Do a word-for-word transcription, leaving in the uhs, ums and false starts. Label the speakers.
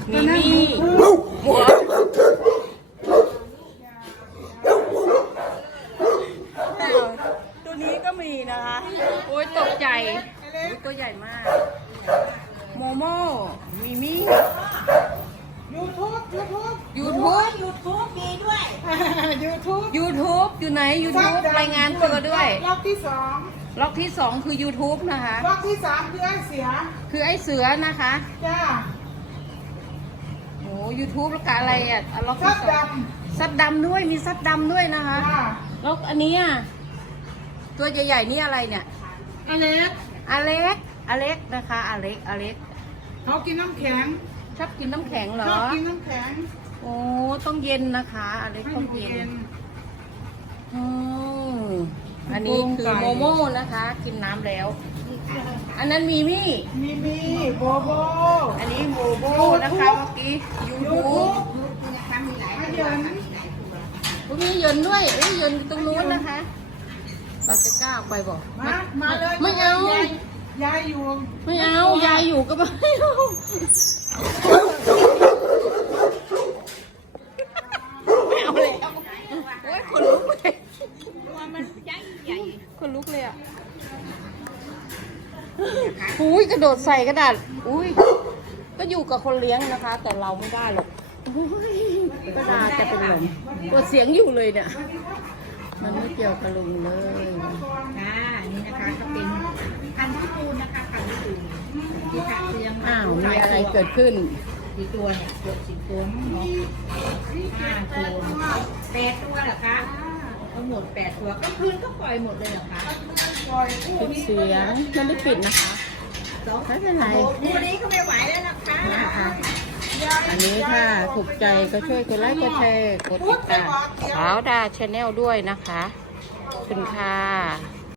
Speaker 1: มีมี่หัวตัวนี้ก็มีนะคะโอ้ยตกใจตัวใหญ่มากโมโม่มีมี่
Speaker 2: ยูทูบยูทูบ
Speaker 1: ยูทูบ
Speaker 2: ยูทูบมีด้วย ยูทูบ
Speaker 1: ยูทูบอยู่ไหนยูทูบรายงานตัวด้วย
Speaker 2: ล็อกที่สอง
Speaker 1: ล็อกที่สองคือ ยูทูบ นะคะ
Speaker 2: ล็อกที่สามคือไอ้เสีย
Speaker 1: คือไอ้เสือนะคะ
Speaker 2: จ้า
Speaker 1: โอ้ยูทูบแล้วก็อะไรอ่ะล็อก
Speaker 2: ซั
Speaker 1: ที่
Speaker 2: บ
Speaker 1: ส
Speaker 2: ด
Speaker 1: องซัดดำด้วยมีซัดดำด้วยนะคะ
Speaker 2: ำจ้า
Speaker 1: แล้วอันนี้อ่ะตัวใหญ่ๆนี่อะไรเนี่ย
Speaker 2: อเล็ก
Speaker 1: อเล็กอเล็กนะคะอเล็กอเล็ก
Speaker 2: เขากินน้ำแข็ง
Speaker 1: ชอบกินน้ำแข็งเหร
Speaker 2: ช
Speaker 1: อ
Speaker 2: อบกินน้ำแข็ง
Speaker 1: โอ้ต้องเย็นนะคะอเล็ก
Speaker 2: ให้
Speaker 1: ต้อง
Speaker 2: หนู
Speaker 1: เย็
Speaker 2: เย็
Speaker 1: น
Speaker 2: น
Speaker 1: อืมอันนี้คือโมโม่นะคะ กินน้ำแล้ว อันนั้นมีมี่
Speaker 2: มีมีโบโบ
Speaker 1: อันนี้โมโม่นะคะเมื่อกี้ยูทูบ
Speaker 2: อาเยิน
Speaker 1: ตรงนี้เยินด้วยเอ้ยเยินอยู่ตรงนู้นนะคะ เราจะกล้าไปบอก
Speaker 2: มา มาเลย
Speaker 1: ไม่เอา
Speaker 2: ยายยายอยู่
Speaker 1: ไม่เอายายอยู่ก็ไม่เอาไม่เอาเลยโอ้ยขนลุกเลยขนลุกเลยอ่ะอุ้ยกระโดดใส่กระดาษอุ้ยก็อยู่กับคนเลี้ยงนะคะ แต่เราไม่ได้หรอกอุ้ยกระดาษจะเป็นลมตัวเสียงอยู่เลยเนี่ยมันไม่เกี่ยวกับลุงเลย
Speaker 3: ค่ะนี่นะคะก็เป็นพันธุ์พิปูนนะคะพันธุ์พิปูนที่ขาเตียง
Speaker 1: อ้าวมีอะไรเกิดขึ้น
Speaker 3: กี่ตัวเนี่ยเกือบสิบตัวมั้งเนาะห้าตัวแปดตัวเหรอคะทั้งหมดแปดตัวก็คืนก็ปล่อยหมดเลยเหรอคะ
Speaker 2: ปล่อย
Speaker 1: ปิดเสียงมันไม่ปิดนะคะ
Speaker 3: สอง
Speaker 1: ไม่เป็นไร
Speaker 3: คู่นี้ก็ไม่ไหวแล้วนะคะ
Speaker 1: นะคะอันนี้ถ้าถูกใจก็ช่วยกดไลค์กดแชร์กดติดตามสาวดาชาแนลด้วยนะคะขอบคุณค่ะ